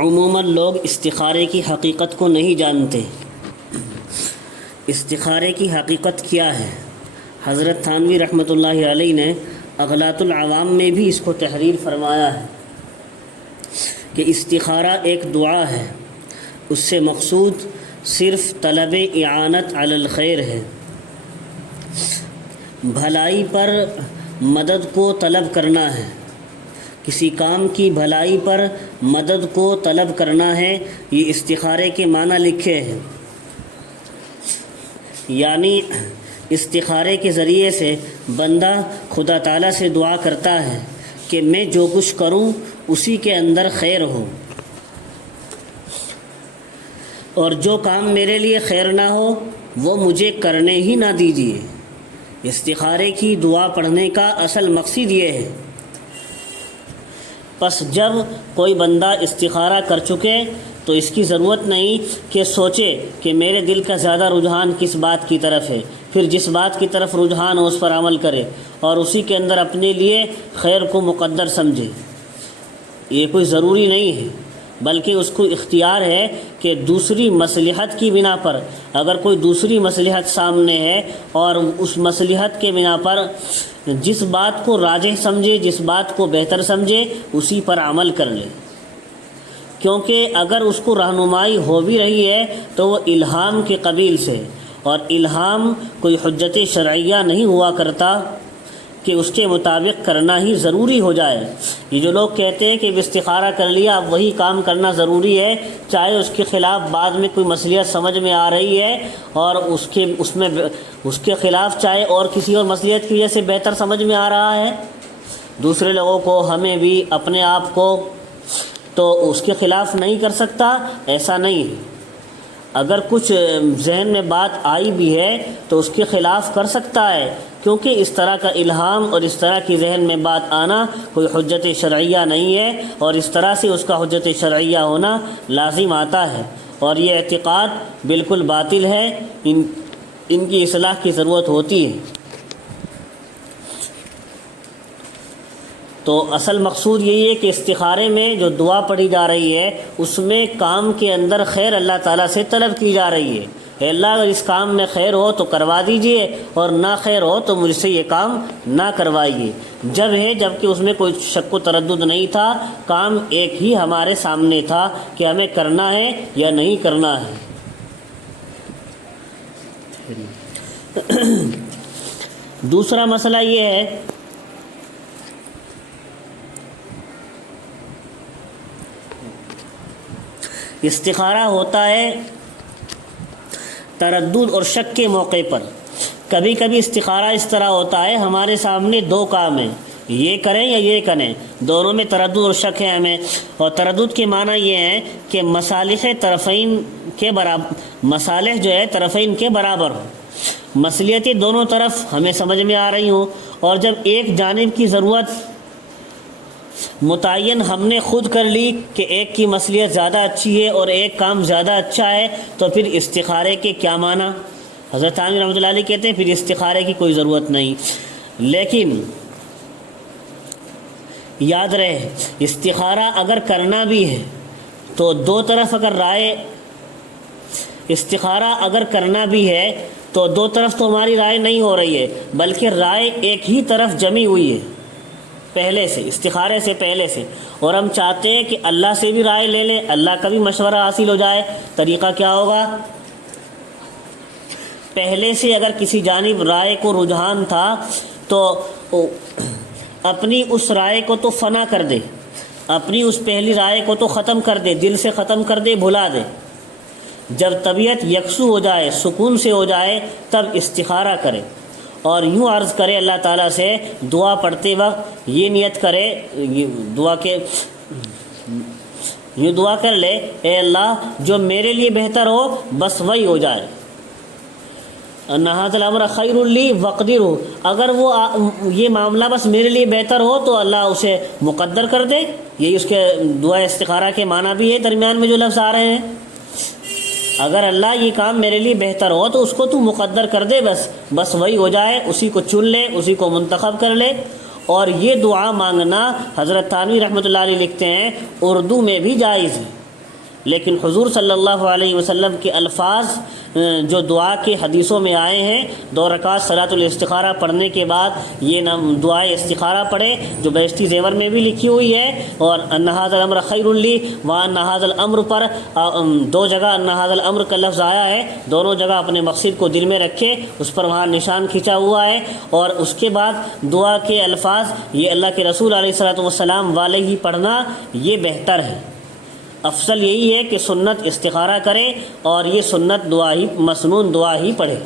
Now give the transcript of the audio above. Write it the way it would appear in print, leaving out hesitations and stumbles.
عموماً لوگ استخارے کی حقیقت کو نہیں جانتے۔ استخارے کی حقیقت کیا ہے؟ حضرت تھانوی رحمۃ اللہ علیہ نے اغلاط العوام میں بھی اس کو تحریر فرمایا ہے کہ استخارہ ایک دعا ہے، اس سے مقصود صرف طلب اعانت علی الخیر ہے، بھلائی پر مدد کو طلب کرنا ہے، کسی کام کی بھلائی پر مدد کو طلب کرنا ہے، یہ استخارے کے معنی لکھے ہیں۔ یعنی استخارے کے ذریعے سے بندہ خدا تعالیٰ سے دعا کرتا ہے کہ میں جو کچھ کروں اسی کے اندر خیر ہو، اور جو کام میرے لیے خیر نہ ہو وہ مجھے کرنے ہی نہ دیجیے۔ استخارے کی دعا پڑھنے کا اصل مقصد یہ ہے۔ پس جب کوئی بندہ استخارہ کر چکے تو اس کی ضرورت نہیں کہ سوچے کہ میرے دل کا زیادہ رجحان کس بات کی طرف ہے، پھر جس بات کی طرف رجحان ہو اس پر عمل کرے اور اسی کے اندر اپنے لیے خیر کو مقدر سمجھے۔ یہ کوئی ضروری نہیں ہے، بلکہ اس کو اختیار ہے کہ دوسری مصلحت کی بنا پر، اگر کوئی دوسری مصلحت سامنے ہے اور اس مصلحت کے بنا پر جس بات کو راجح سمجھے، جس بات کو بہتر سمجھے اسی پر عمل کر لے، کیونکہ اگر اس کو رہنمائی ہو بھی رہی ہے تو وہ الہام کے قبیل سے، اور الہام کوئی حجت شرعیہ نہیں ہوا کرتا کہ اس کے مطابق کرنا ہی ضروری ہو جائے۔ یہ جو لوگ کہتے ہیں کہ استخارہ کر لیا اب وہی کام کرنا ضروری ہے، چاہے اس کے خلاف بعد میں کوئی مصلحت سمجھ میں آ رہی ہے اور اس کے خلاف چاہے اور کسی اور مصلحت کی وجہ سے بہتر سمجھ میں آ رہا ہے دوسرے لوگوں کو، ہمیں بھی، اپنے آپ کو، تو اس کے خلاف نہیں کر سکتا، ایسا نہیں ہے۔ اگر کچھ ذہن میں بات آئی بھی ہے تو اس کے خلاف کر سکتا ہے، کیونکہ اس طرح کا الہام اور اس طرح کی ذہن میں بات آنا کوئی حجت شرعیہ نہیں ہے، اور اس طرح سے اس کا حجت شرعیہ ہونا لازم آتا ہے، اور یہ اعتقاد بالکل باطل ہے، ان کی اصلاح کی ضرورت ہوتی ہے۔ تو اصل مقصود یہی ہے کہ استخارے میں جو دعا پڑھی جا رہی ہے اس میں کام کے اندر خیر اللہ تعالیٰ سے طلب کی جا رہی ہے۔ اے اللہ اگر اس کام میں خیر ہو تو کروا دیجئے، اور نہ خیر ہو تو مجھ سے یہ کام نہ کروائیے۔ جب کہ اس میں کوئی شک و تردد نہیں تھا، کام ایک ہی ہمارے سامنے تھا کہ ہمیں کرنا ہے یا نہیں کرنا ہے۔ دوسرا مسئلہ یہ ہے استخارہ ہوتا ہے تردد اور شک کے موقع پر۔ کبھی کبھی استخارہ اس طرح ہوتا ہے، ہمارے سامنے دو کام ہیں، یہ کریں یا یہ کریں، دونوں میں تردد اور شک ہے ہمیں، اور تردد کے معنی یہ ہے کہ مصالح جو ہے طرفین کے برابر ہو، مصلحتیں دونوں طرف ہمیں سمجھ میں آ رہی ہوں، اور جب ایک جانب کی ضرورت متعین ہم نے خود کر لی کہ ایک کی مصلحت زیادہ اچھی ہے اور ایک کام زیادہ اچھا ہے، تو پھر استخارے کے کیا معنی؟ حضرت تھانوی رحمۃ اللہ علیہ کہتے ہیں پھر استخارے کی کوئی ضرورت نہیں۔ لیکن یاد رہے استخارہ اگر کرنا بھی ہے تو دو طرف اگر رائے، استخارہ اگر کرنا بھی ہے تو دو طرف تو ہماری رائے نہیں ہو رہی ہے، بلکہ رائے ایک ہی طرف جمی ہوئی ہے پہلے سے، استخارے سے پہلے سے، اور ہم چاہتے ہیں کہ اللہ سے بھی رائے لے لیں، اللہ کا بھی مشورہ حاصل ہو جائے۔ طریقہ کیا ہوگا؟ پہلے سے اگر کسی جانب رائے کو رجحان تھا تو اپنی اس رائے کو تو فنا کر دے، اپنی اس پہلی رائے کو تو ختم کر دے، دل سے ختم کر دے، بھلا دے۔ جب طبیعت یکسو ہو جائے، سکون سے ہو جائے، تب استخارہ کرے، اور یوں عرض کرے اللہ تعالیٰ سے، دعا پڑھتے وقت یہ نیت کرے، یہ دعا کر لے، اے اللہ جو میرے لیے بہتر ہو بس وہی ہو جائے، ان ھذا الامر خیر لی وقدر، اگر وہ یہ معاملہ بس میرے لیے بہتر ہو تو اللہ اسے مقدر کر دے۔ یہی اس کے دعا استخارہ کے معنی بھی ہے، درمیان میں جو لفظ آ رہے ہیں، اگر اللہ یہ کام میرے لیے بہتر ہو تو اس کو تو مقدر کر دے، بس وہی ہو جائے، اسی کو چن لے، اسی کو منتخب کر لے۔ اور یہ دعا مانگنا حضرت تھانوی رحمۃ اللہ علیہ لکھتے ہیں اردو میں بھی جائز ہے، لیکن حضور صلی اللہ علیہ وسلم کے الفاظ جو دعا کے حدیثوں میں آئے ہیں، 2 رکعت صلاۃ الاستخارہ پڑھنے کے بعد یہ دعائے استخارہ پڑھے، جو بہشتی زیور میں بھی لکھی ہوئی ہے، اور ان ھذا الامر خیر لی وان ھذا الامر پر 2 جگہ ان ھذا الامر کا لفظ آیا ہے، دونوں جگہ اپنے مقصد کو دل میں رکھے، اس پر وہاں نشان کھینچا ہوا ہے، اور اس کے بعد دعا کے الفاظ یہ اللہ کے رسول علیہ الصلوۃ والسلام والے ہی پڑھنا یہ بہتر ہے۔ افضل یہی ہے کہ سنت استخارہ کرے اور یہ سنت دعا ہی مسنون دعا ہی پڑھے۔